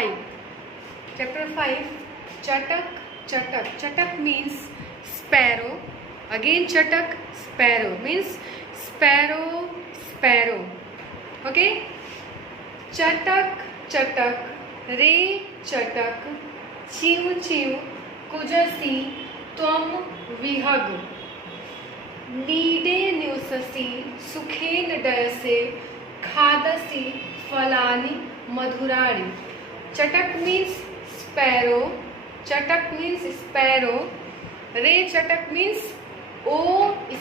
5. Chapter 5. Chatak, chatak. Chatak means sparrow. Again chatak, sparrow means sparrow, sparrow. Okay. Chatak, chatak. Re chatak. Chiu chiu. Kujasi. Tvam vihag. नीडे न्यूससी सुखेन डयसे खादसी फलानी मधुराणी. चटक means sparrow. चटक means sparrow. रे चटक means o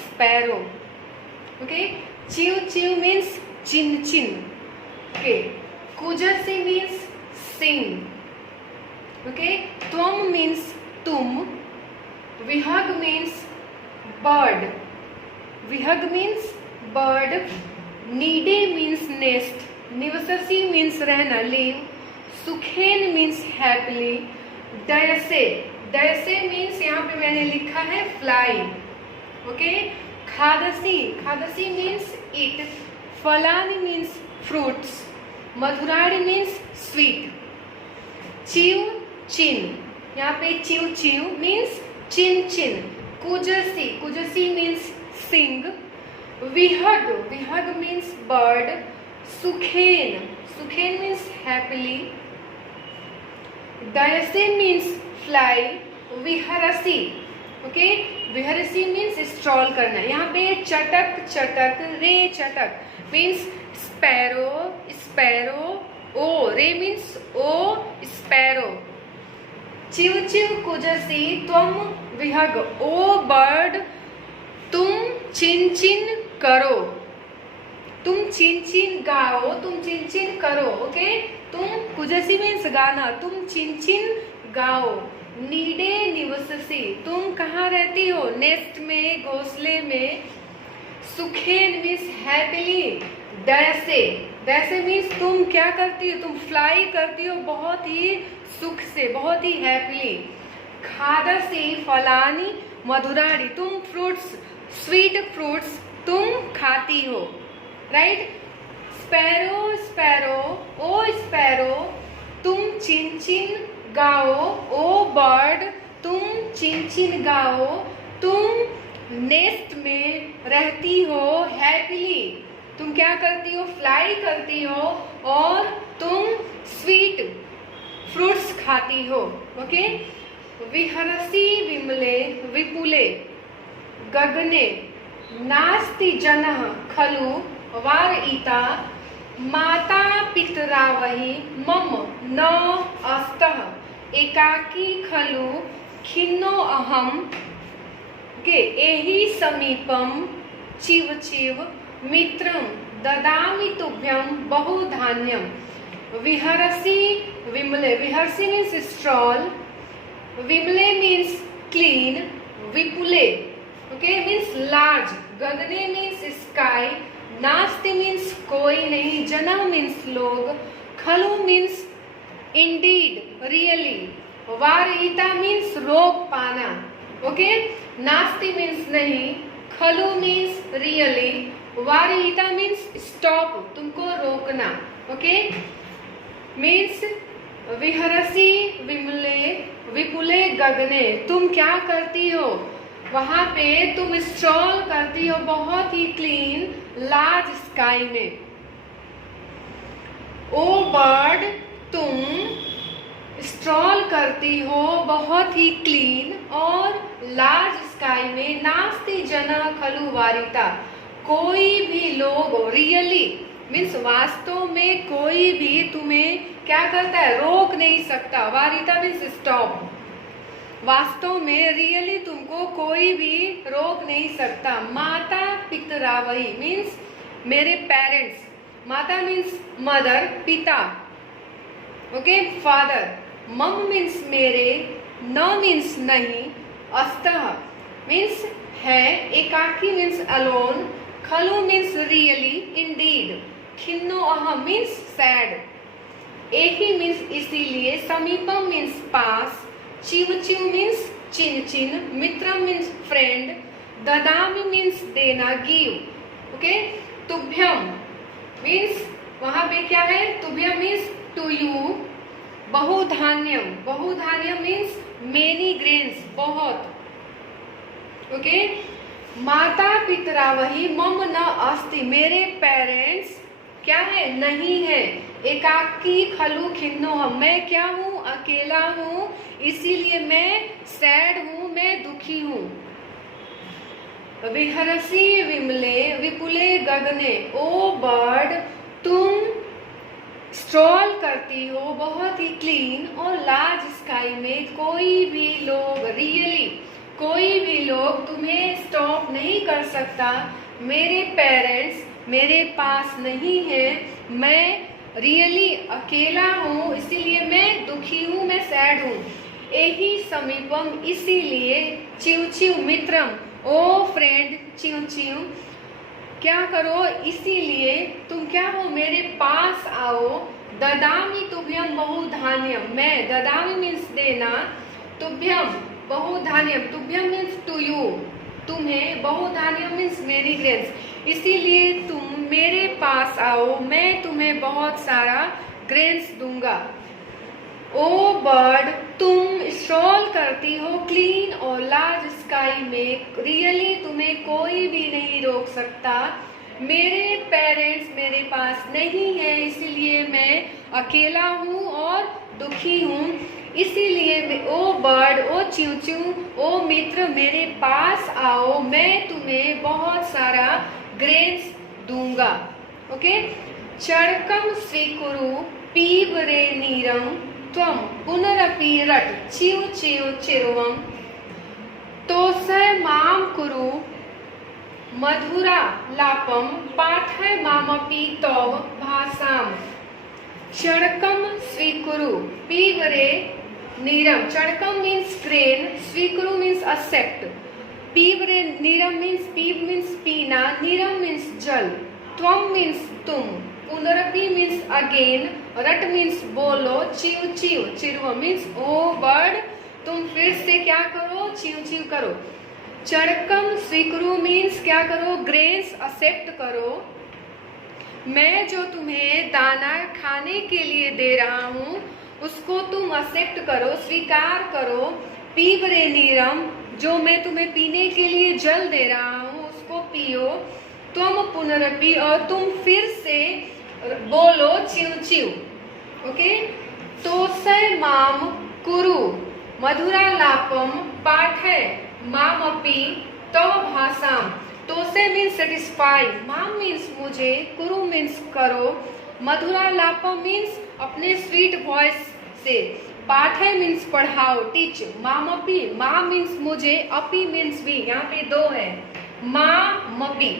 sparrow. Okay. चिव चिव means चिन चिन. ओके. कुजसी मीन्स सिंग. ओके. त्वम मीन्स तुम. विहग means bird. Vihag means bird. Nide means nest. Nivasasi means रहना, live. Sukhen means happily. Dayase. Dayase means यहाँ पे मैंने लिखा है fly. Okay. Khadasi. Khadasi means eat. Falani means fruits. Madhurani means sweet. Chiu chin. यहाँ पे chiu chiu means chin chin. Kujasi. Kujasi means sing. Vihag. Vihag means bird. Sukhen. Sukhen means happily. Dayase means fly. Viharasi. Okay. Viharasi means stroll करना. यहाँ पे चटक चटक. रे चटक means sparrow. Sparrow. O. Re means o. Sparrow. चिव चिव कुजसी त्वम विहग. O bird. तुम चिन चिन करो. तुम चिन चिन गाओ. तुम चिन चिन करो. ओके. तुम कुजसी मीन्स गाना. तुम चिन चिन गाओ. नीडे निवससी. तुम कहाँ रहती हो? नेस्ट में, घोंसले में. सुखेन मीन्स हैप्पीली. डैसे. डैसे मीन्स तुम क्या करती हो? तुम फ्लाई करती हो बहुत ही सुख से, बहुत ही हैप्पीली. खादसी फलानी मधुराणी. तुम फ्रूट्स, स्वीट फ्रूट्स तुम खाती हो. Right. Sparrow sparrow. O sparrow. तुम चिन चिन गाओ. O bird. तुम चिन चिन गाओ. तुम नेस्ट में रहती हो हैप्पीली. तुम क्या करती हो? फ्लाई करती हो. और तुम स्वीट फ्रूट्स खाती हो. ओके. विहरसी विमले विपुले गगने नास्ति जनः खलु वारयिता. माता पितरावहि मम न अस्तः एकाकी खलु खिन्नो अहम. के एहि समीपम चिव चिव मित्रं ददामि तुभ्यं बहुधान्यं. विहरसि विमले. विहरसि मीन्स स्ट्रॉल. विमले मीन्स क्लीन. विपुले okay means large. गगने means sky. नास्ति means कोई नहीं. जना means लोग. खलु means indeed, really. वारयिता means रोक पाना. okay. नास्ति means नहीं. खलु means really. वारयिता means stop, तुमको रोकना. okay. means विहरसी विमले विपुले गगने. तुम क्या करती हो? वहां पे तुम स्ट्रॉल करती हो बहुत ही क्लीन लार्ज स्काई में. ओ बर्ड. तुम स्ट्रॉल करती हो बहुत ही क्लीन और लार्ज स्काई में. नास्ति जना खलु वारिता. कोई भी लोग. रियली मीन्स वास्तव में कोई भी तुम्हें क्या करता है? रोक नहीं सकता. वारिता मीन्स स्टॉप. वास्तव में रियली तुमको कोई भी रोक नहीं सकता. माता पितरावही मीन्स मेरे पेरेंट्स. माता मीन्स मदर. पिता ओके फादर. मम मीन्स मेरे. न मीन्स नहीं. अस्तः मीन्स है. एकाकी मीन्स अलोन. खलु मीन्स रियली, इंडीड. खिन्नो अहम मीन्स सैड. एही मीन्स इसीलिए. समीपम मीन्स पास. चिव चिव मीन्स चिन चिन. मित्र मीन्स फ्रेंड. ददामी मीन्स देना, गिव. ओके. तुभ्यम मीन्स वहां पे क्या है? तुभ्यम मीन्स टू यू. बहुधान्यम, बहुधान्यम मीन्स मेनी ग्रेन्स, बहुत। ओके, माता पितरा वही मम न अस्ति, मेरे पेरेंट्स क्या है, नहीं है। एकाकी खलु खिन्नो हम, मैं क्या हूँ, अकेला हूँ, इसीलिए मैं सैड हूँ, मैं दुखी हूँ। विहरसी विमले विपुले गगने, ओ बर्ड तुम स्ट्रॉल करती हो बहुत ही क्लीन और लार्ज स्काई में, कोई भी लोग, रियली कोई भी लोग तुम्हें स्टॉप नहीं कर सकता। मेरे पेरेंट्स मेरे पास नहीं है, मैं रियली अकेला हूँ, इसीलिए मैं दुखी हूँ, मैं सैड हूँ। एही समीपम, इसीलिए चिव चिव मित्रम, ओ फ्रेंड चिव चिव, क्या करो, इसीलिए तुम क्या हो, मेरे पास आओ। ददामी तुभ्यम बहुधान्यम, मैं, ददामी मीन्स देना, तुभ्यम बहुधान्यम, तुभ्यम मीन्स टू यू, तुम्हें, बहुधान्यम मीन्स मेनी ग्रेन्स, इसीलिए तुम मेरे पास आओ, मैं तुम्हें बहुत सारा ग्रेन्स दूंगा। ओ बर्ड तुम स्ट्रॉल करती हो क्लीन और लार्ज स्काई में, रियली तुम्हें कोई भी नहीं रोक सकता। मेरे पेरेंट्स मेरे पास नहीं है, इसीलिए मैं अकेला हूँ और दुखी हूँ, इसीलिए ओ बर्ड, ओ च्यू च्यू, ओ मित्र मेरे पास आओ, मैं तुम्हें बहुत सारा ग्रेन्स दूंगा। ओके, चड़कम स्वीकुरु पीवरे नीरम त्वं पुनरपि रट चिव चिव चिरवम, तोसै माम कुरु मधुरा लापम पाठय मामपि तव भाषाम। चड़कम स्वीकुरु पीवरे नीरम, चड़कम मीन्स क्रेन, स्वीकुरु मीन्स एक्सेप्ट, पीवरे नीरम मीन्स, पीव मीन्स पीना, नीरम मीन्स जल, त्वम मीन्स तुम, पुनरपि मीन्स अगेन, रट मीन्स बोलो, चिव चिव चिरव मीन्स ओ बर्ड तुम फिर से क्या करो, चिव चिव करो। चड़कम स्वीकुरु मीन्स क्या करो, ग्रेन्स एक्सेप्ट करो। मैं जो तुम्हें दाना खाने के लिए दे रहा हूँ उसको तुम एक्सेप्ट करो, स्वीकार करो। पीवरे नीरम, जो मैं तुम्हें पीने के लिए जल दे रहा हूँ उसको पियो। तुम पुनरपि, और तुम फिर से बोलो, चिव चिव। ओके, तोसै माम कुरु मधुरा लापम पाठय मामपि तव भाषाम। तोसे मीन्स सेटिस्फाई, माम मीन्स मुझे, कुरु मीन्स करो, मधुरा लापम मीन्स अपने स्वीट वॉइस से, पाठय मीन्स पढ़ाओ, टीच, मामपि, माम मीन्स मुझे, अपि मीन्स भी, यहाँ पे दो है, मामपि,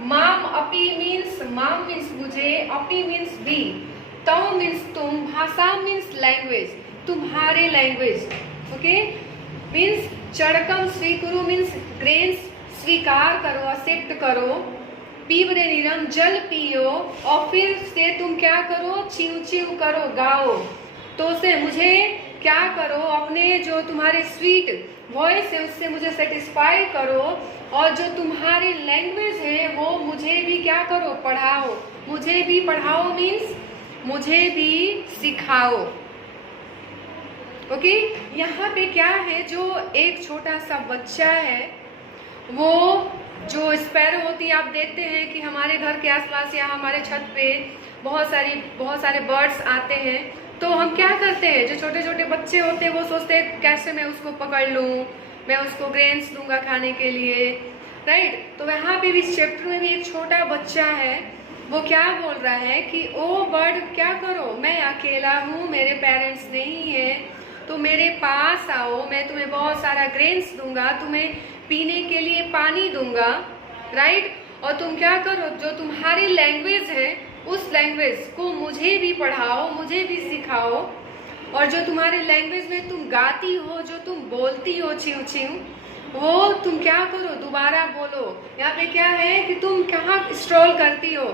माम अपि मीन्स, माम मीन्स मुझे, अपि मीन्स भी, तव मीन्स तुम, भाषा मीन्स लैंग्वेज, तुम्हारे लैंग्वेज। ओके, मीन्स चड़कम स्वीकुरु मीन्स ग्रेन्स स्वीकार करो, एक्सेप्ट करो। पीवरे नीरम, जल पियो, और फिर से तुम क्या करो, चिव चिव करो, गाओ। तो से मुझे क्या करो, अपने जो तुम्हारे स्वीट वॉइस है उससे मुझे सेटिस्फाई करो, और जो तुम्हारी लैंग्वेज है वो मुझे भी क्या करो, पढ़ाओ। मुझे भी पढ़ाओ मीन्स मुझे भी सिखाओ। ओके, यहाँ पे क्या है, जो एक छोटा सा बच्चा है, वो जो स्पैरो होती है, आप देखते हैं कि हमारे घर के आसपास या हमारे छत पे बहुत सारे बर्ड्स आते हैं, तो हम क्या करते हैं, जो छोटे छोटे बच्चे होते हैं वो सोचते हैं कैसे मैं उसको पकड़ लूँ, मैं उसको ग्रेन्स दूंगा खाने के लिए, राइट। तो यहाँ पे भी इस चैप्टर में भी एक छोटा बच्चा है, वो क्या बोल रहा है कि ओ बर्ड क्या करो, मैं अकेला हूँ, मेरे पेरेंट्स नहीं है, तो मेरे पास आओ, मैं तुम्हें बहुत सारा ग्रेन्स दूंगा, तुम्हें पीने के लिए पानी दूंगा, राइट। और तुम क्या करो, जो तुम्हारी लैंग्वेज है उस लैंग्वेज को मुझे भी पढ़ाओ, मुझे भी सिखाओ, और जो तुम्हारी लैंग्वेज में तुम गाती हो, जो तुम बोलती हो चिव चिव, वो तुम क्या करो, दोबारा बोलो। यहाँ पे क्या है कि तुम कहाँ स्ट्रॉल करती हो,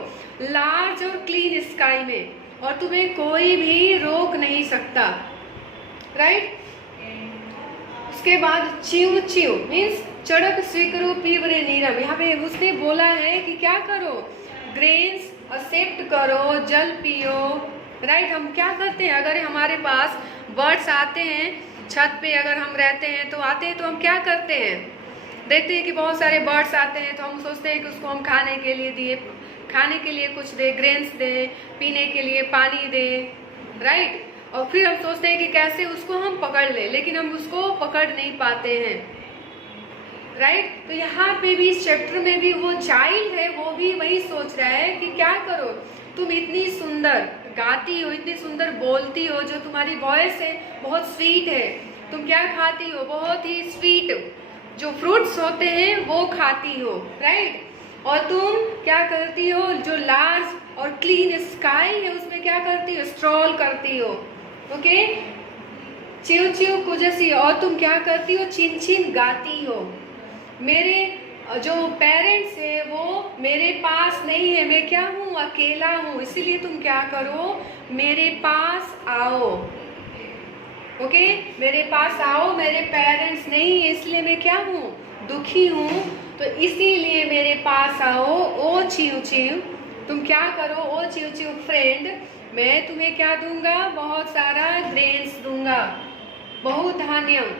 लार्ज और क्लीन स्काई में, और तुम्हें कोई भी रोक नहीं सकता, राइट। उसके बाद चिव चिव मीन्स चड़क स्वीकरो पीवरे नीरम, यहाँ पे उसने बोला है कि क्या करो, ग्रेन्स एक्सेप्ट करो, जल पियो, राइट। हम क्या करते हैं, अगर हमारे पास बर्ड्स आते हैं छत पे, अगर हम रहते हैं तो आते हैं तो हम क्या करते हैं, देखते हैं कि बहुत सारे बर्ड्स आते हैं तो हम सोचते हैं कि उसको हम खाने के लिए दिए, खाने के लिए कुछ दे, ग्रेन्स दे, पीने के लिए पानी दे, राइट। और फिर हम सोचते हैं कि कैसे उसको हम पकड़ लें, लेकिन हम उसको पकड़ नहीं पाते हैं, राइट। तो यहाँ पे भी इस चैप्टर में भी वो चाइल्ड है, वो भी वही सोच रहा है कि क्या करो, तुम इतनी सुंदर गाती हो, इतनी सुंदर बोलती हो, जो तुम्हारी वॉइस है बहुत स्वीट है, तुम क्या खाती हो, बहुत ही स्वीट जो फ्रूट्स होते हैं वो खाती हो, राइट। और तुम क्या करती हो, जो लार्ज और क्लीन स्काई है उसमें क्या करती हो, स्ट्रॉल करती हो, ओके, चिव चिव कुजसी। और तुम क्या करती हो, चिन चिन गाती हो। मेरे जो पेरेंट्स है वो मेरे पास नहीं है, मैं क्या हूँ, अकेला हूँ, इसीलिए तुम क्या करो, मेरे पास आओ, ओके, मेरे पास आओ, मेरे पेरेंट्स नहीं है इसलिए मैं क्या हूँ, दुखी हूँ, तो इसीलिए मेरे पास आओ। ओ चिव चिव, तुम क्या करो, ओ चिव चिव फ्रेंड, मैं तुम्हें क्या दूंगा, बहुत सारा ग्रेन्स दूंगा, बहुधान्यम,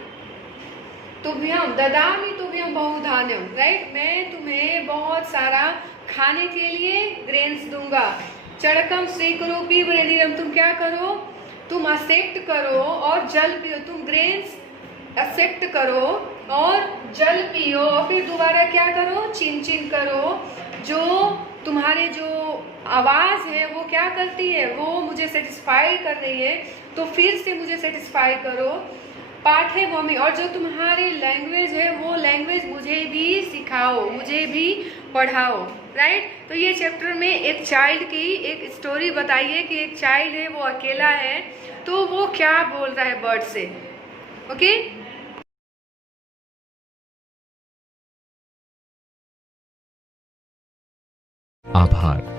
तुभ्यम ददामि तुभ्यम बहुधान्यम, राइट, मैं तुम्हें बहुत सारा खाने के लिए ग्रेन्स दूंगा। चड़कम स्वीकरूपी वृद्धिरम, तुम क्या करो, तुम एक्सेप्ट करो और जल पियो, तुम ग्रेन्स एक्सेप्ट करो और जल पियो, और फिर दोबारा क्या करो, चिन चिन करो, जो तुम्हारे जो आवाज है वो क्या करती है, वो मुझे सेटिस्फाई कर रही है, तो फिर से मुझे सेटिस्फाई करो। पाठ है मम्मी, और जो तुम्हारी लैंग्वेज है वो लैंग्वेज मुझे भी सिखाओ, मुझे भी पढ़ाओ, राइट। तो ये चैप्टर में एक चाइल्ड की एक स्टोरी बताइए कि एक चाइल्ड है वो अकेला है तो वो क्या बोल रहा है बर्ड से, ओके। आभार।